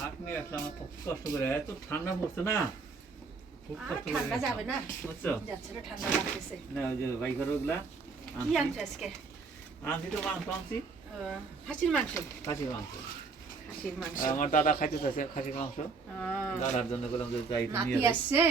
শাক নিয়ে আসলাম খুব কষ্ট করে, এত ঠান্ডা পড়ছে না, খুব কষ্ট করে ঠান্ডা যাবে না, বুঝছো? যাচ্ছে না, ঠান্ডা লাগতেছে। না ওই যে ভাই করো ওগুলা কি আনছো আজকে? আনছি তো মাংস আনছি, খাসির মাংস। খাসির মাংস। খাসির মাংস আমার দাদা খাইতে চাইছে খাসির মাংস, দাদার জন্য বললাম যে যাই তো নিয়ে নাতি আসছে,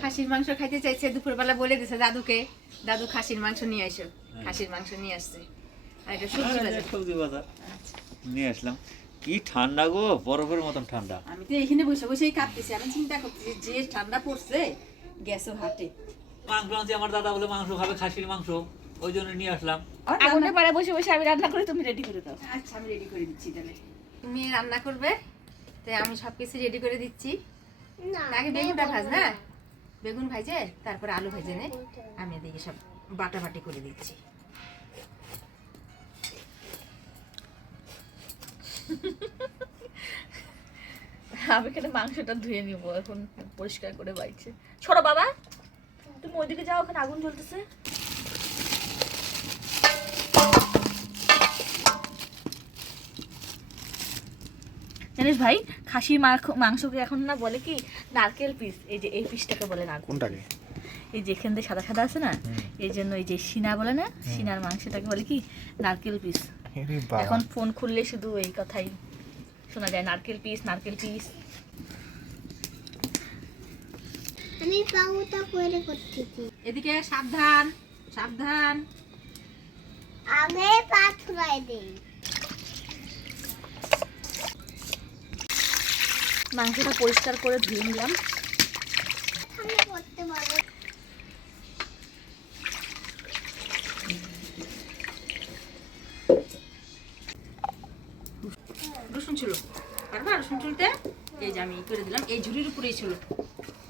খাসির মাংস খাইতে চাইছে। দুপুরবেলা বলে দিছে দাদুকে, দাদু খাসির মাংস নিয়ে আসো। খাসির মাংস নিয়ে আসছে আর এটা সবজি বাজার। সবজি বাজার নিয়ে আসলাম। কি ঠান্ডা গো, বরফের মতন ঠান্ডা। আমি তো এখানে বসে বসেই কাঁপতেছি। আমি চিন্তা করতেছি যে ঠান্ডা পড়ছে, গ্যাসও হাটে। মাংস আনছি, আমার দাদা বলে মাংস খাবে, খাসির মাংস, ওই জন্য নিয়ে আসলাম। আগুনে পাড়া বসে বসে আমি রান্না করে তুমি রেডি করে দাও। আচ্ছা আমি রেডি করে দিচ্ছি তাহলে। তুমি রান্না করবে, তাই আমি সবকিছু রেডি করে দিচ্ছি। আগে বেগুনটা ভাজ না, বেগুন ভাজে তারপরে আলু ভেজে নে, আমি এদিকে সব বাটাবাটি করে দিচ্ছি। আমি এখানে মাংসটা ধুয়ে নিব, এখন পরিষ্কার করে বাইছে। ছোট বাবা তুমি ওইদিকে যাও, ওখানে আগুন জ্বলতেছে। জানিস ভাই, খাসির মাংসকে এখন না বলে কি নারকেল পিস। এই যে এই পিসটাকে বলে নারকেল। কোনটাকে? এই যেখান থেকে সাদা সাদা আছে না, এই জন্য এই যে সিনা বলে না, সিনার মাংসটাকে বলে কি নারকেল পিস। এখন ফোন খুললে শুধু এই কথাই শোনা যায়, নারকেল পিস, নারকেল পিস। আমি পাউটা করে করতেছি। এদিকে সাবধান সাবধান, আগে পা ছুড়াই দেই। মাংসটা পরিষ্কার করে ধুয়ে নিলাম। আমি করতে পারবো। রসুন ছিল, পারবা রসুন চুলতে? এই যে আমি করে দিলাম, এই ঝুড়ির উপরেই ছিল,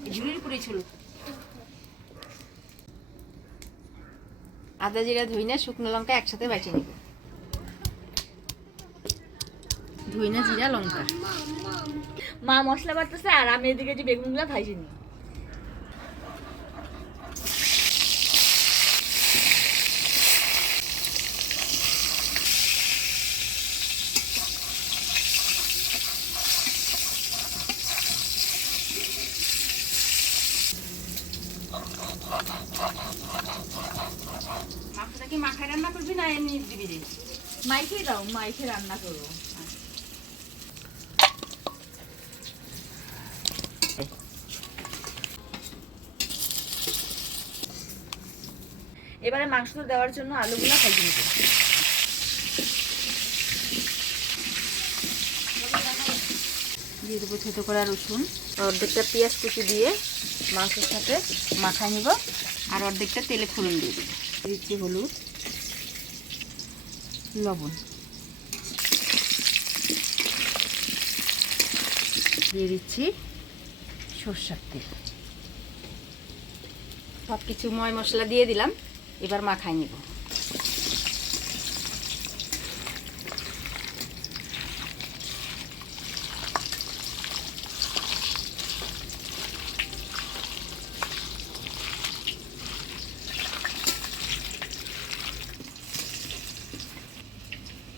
এই ঝুড়ির উপরেই ছিল। আদা জিরা ধইনা শুকনো লঙ্কা একসাথে বাইটে নিব। ধইনা জিরা লঙ্কা। মা মশলা বাটতেছে আর আমি এদিকে যে বেগুনগুলো ভাইজি নি। মাংসটা কি মাখায় রান্না করবি না এমনি দিবি রে? মাইকে দাও, মাইকে রান্না করবো। এবারে মাংসটা দেওয়ার জন্য আলুগুলো ভাজি নেব। দিয়ে দেবো ছোটো করে রসুন, অর্ধেকটা পেঁয়াজ কুচি দিয়ে মাংসের সাথে মাখায় নিব, আর অর্ধেকটা তেলে ফোড়ন দিয়ে দেবো। দিচ্ছি হলুদ, লবণ, দিয়ে দিচ্ছি সরষের তেল। সব কিছু ময় মশলা দিয়ে দিলাম, এবার মাখায় নিব।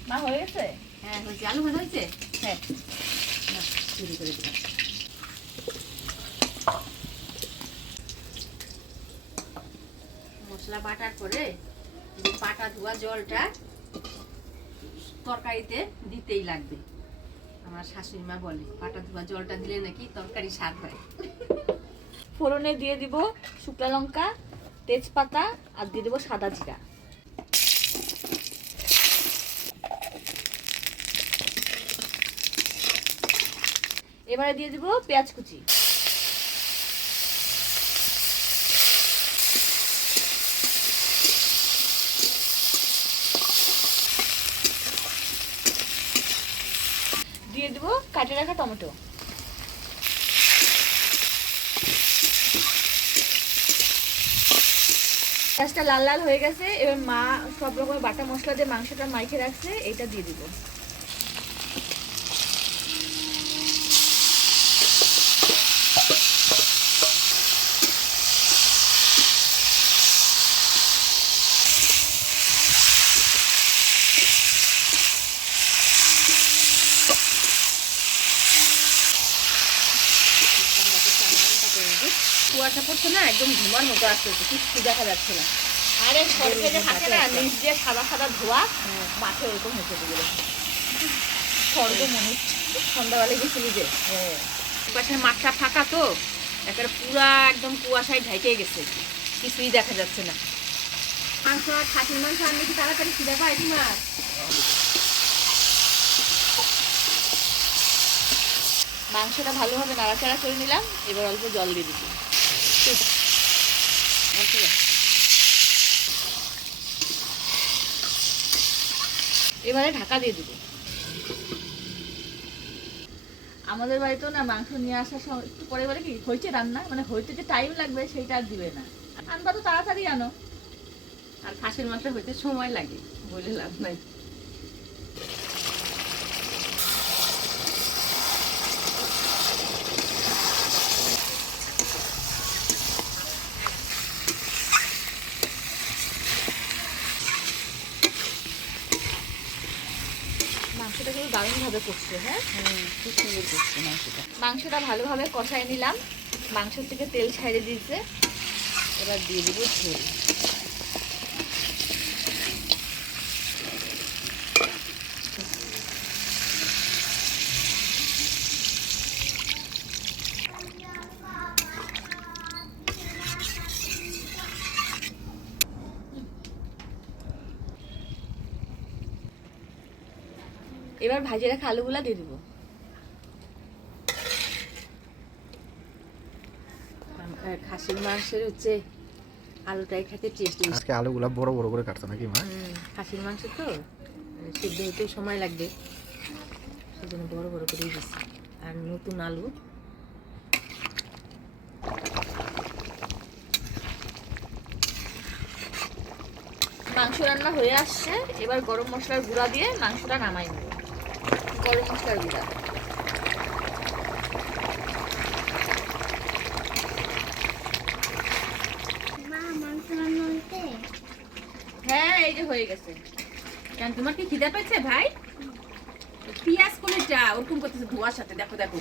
মা হয়ে গেছে? হ্যাঁ হয়েছে। আলু ভাজা হয়েছে? হ্যাঁ। শুরু করে দিলাম। মশলা বাটার পরে যে পাটা ধোয়া জলটা তরকারিতে দিতেই লাগবে। আমার শাশুড়ি মা বলে পাটা ধোয়া জলটা দিলে নাকি তরকারি স্বাদ হয়। ফোড়নে দিয়ে দিব শুকনো লঙ্কা, তেজপাতা আর দিয়ে দেবো সাদা জিরা। এবারে দিয়ে দিব পেঁয়াজ কুচি। দিয়ে দিব কাটে রাখা টমেটো। পেঁয়াজটা লাল লাল হয়ে গেছে, এবার মা সব রকমের বাটা মশলা দিয়ে মাংসটা মাইখে রাখছে, এটা দিয়ে দিব। কুয়াশা পড়ছে না, একদম ধোঁয়ার মতো আসতেছে, কিছু দেখা যাচ্ছে না। আরে সরষে যে থাকে না নিচ দিয়ে সাদা সাদা ধোয়া, মাঠে ওরকম হয়েছে দিগুলো স্বর্গ মনে হচ্ছে। সন্ধ্যাবেলায় গেছিলি যে, পাশের মাঠটা ফাঁকা তো, একেবারে পুরা একদম কুয়াশায় ঢাকে গেছে, কিছুই দেখা যাচ্ছে না। মাংস আর খাসির মাংস আনলে কি তাড়াতাড়ি খিদে পায় তোমার? মাংসটা ভালোভাবে নাড়াচাড়া করে নিলাম, এবার অল্প জল দিয়ে দিচ্ছি। এবারে ঢাকা দিয়ে দিব। আমাদের বাড়িতেও না মাংস নিয়ে আসার সময় একটু পরে বলে কি হয়েছে রান্না, মানে হইতে যে টাইম লাগবে সেইটা আর দিবে না, আনবা তো তাড়াতাড়ি আনো। আর খাসির মাংস হইতে সময় লাগে, বলে লাভ নাই। মাংসটা কিন্তু দারুণভাবে করছে। হ্যাঁ, খুব সুন্দর করছে মাংসটা। মাংসটা ভালোভাবে কষাই নিলাম, মাংস থেকে তেল ছাইড়ে দিয়েছে। এবার দিয়ে দিব ঝোল। এবার ভাজি রাখা আলুগুলা দিয়ে দিব। খাসির মাংসের হচ্ছে আলুটাই খেতে টেস্টি। আজকে আলুগুলা বড় বড় করে কাটছো নাকি মা? খাসির মাংস তো সিদ্ধ হতেও সময় লাগবে, সেজন্য বড় বড় করেই দিচ্ছি। আর নতুন আলু, মাংস রান্না হয়ে আসছে, এবার গরম মশলার গুঁড়া দিয়ে মাংসটা নামাই নেব। গরম মশলার গুঁড়া, মা মাংস রান্না হইতে হ্যাঁ এই যে হয়ে গেছে। কেন তোমার কি খিদে পেয়েছে ভাই? পেঁয়াজ করে যা ওরকম করতেছে ধোয়ার সাথে, দেখো দেখো।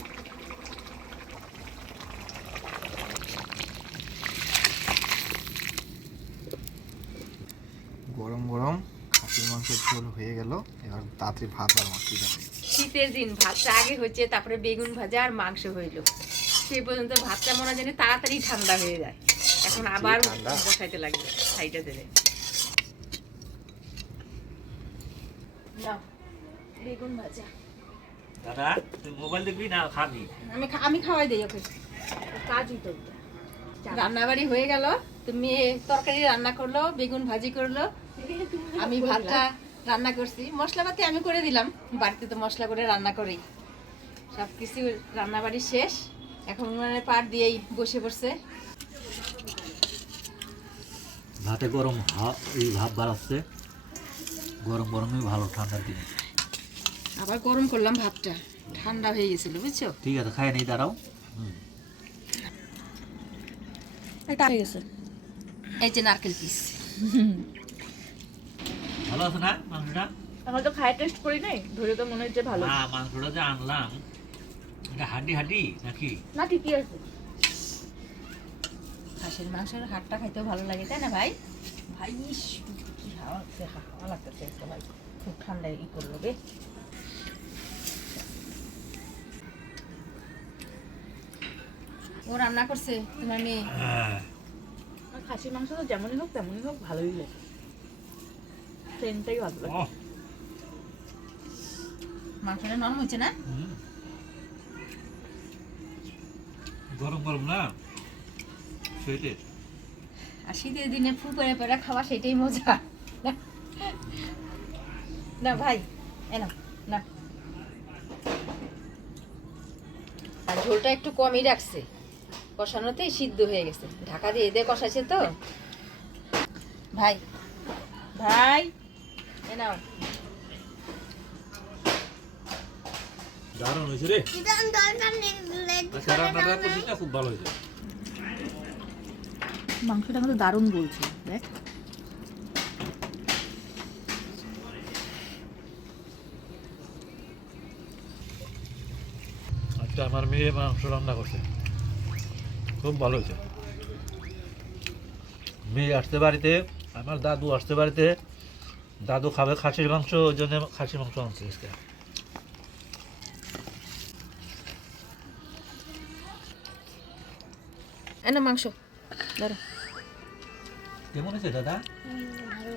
গরম গরম খাসির মাংসের ঝোল হয়ে গেল, এবার তাড়াতাড়ি ভাত আর মাছ যাবে। শীতের দিন ভাতটা আগে হচ্ছে, তারপরে বেগুন ভাজা আর মাংস হইলো, সেই পর্যন্ত ভাতটা মনে হয় যেন তাড়াতাড়ি ঠান্ডা হয়ে যায়। এখন আবার ঠান্ডা। বসাইতে লাগবে সাইডে দেবে। নাও বেগুন ভাজা। দাদা তুই মোবাইল দেখবি না খাবি? আমি খাওয়াই দিই ওকে। কাজই তো রান্নাবাড়ি হয়ে গেল, তুমি তরকারি রান্না করলো, বেগুন ভাজি করলো, আমি ভাতটা রান্না করছি। মশলাপাতি আমি করে দিলাম, বাড়িতে তো মশলা করে রান্না করি। সব কিছু রান্নাবাড়ি শেষ, এখন উনানের পাট দিয়েই বসে পড়ছে। ভাতে গরম এই ভাব বাড়াচ্ছে, গরম গরমই ভালো ঠান্ডার দিনে। আবার গরম করলাম ভাতটা, ঠান্ডা হয়ে গেছিল বুঝছো। ঠিক আছে, খাই নেই, দাঁড়াও। এটা হয়ে গেছে। এই যে নারকেল পিস, ভালো আছে না মাংসটা? আমরা তো খাই টেস্ট করি নাই, ধরে তো মনে হচ্ছে ভালো। না, মাংসটা যে আনলাম এটা হাড্ডি হাড্ডি নাকি? না ঠিকই আছে। খাসির মাংসের হাড়টা খাইতেও ভালো লাগে, তাই না ভাই? ভাই ইস, কি হাওয়া লাগতেছে ভাই, খুব ঠান্ডা ই করলো রে। ও রান্না করছে তোমার মেয়ে? আর খাসির মাংস তো যেমনই হোক তেমনই হোক ভালোই লাগে, সেন্টটাই ভালো লাগে। মাংসটা নরম হয়েছে না? গরম গরম না সেটা। আর শীতের দিনে ফু করে পরে খাওয়া সেটাই মজা। না ভাই এনো না। আর ঝোলটা একটু কমই রাখছে, কষানোতেই সিদ্ধ হয়ে গেছে, ঢাকা দিয়ে দিয়ে কষাচ্ছে তো। ভাই ভাই এনাও। দারুণ হয়েছে রে, চিকেন তরকারি আচ্ছা রান্নাটা করছিস না, খুব ভালো হয়েছে। মাংসটা কিন্তু দারুণ বলছে, দেখ। আচ্ছা আমার মেয়ে মাংস রান্না করছে, খুব ভালো হয়েছে। মেয়ে আসতে বাড়িতে, আমার দাদু আসতে বাড়িতে, দাদু খাবে খাসির মাংস, ওই জন্য খাসির মাংস আনছে আজকে। এনে মাংস ধরো। কেমন হয়েছে দাদা? ভালো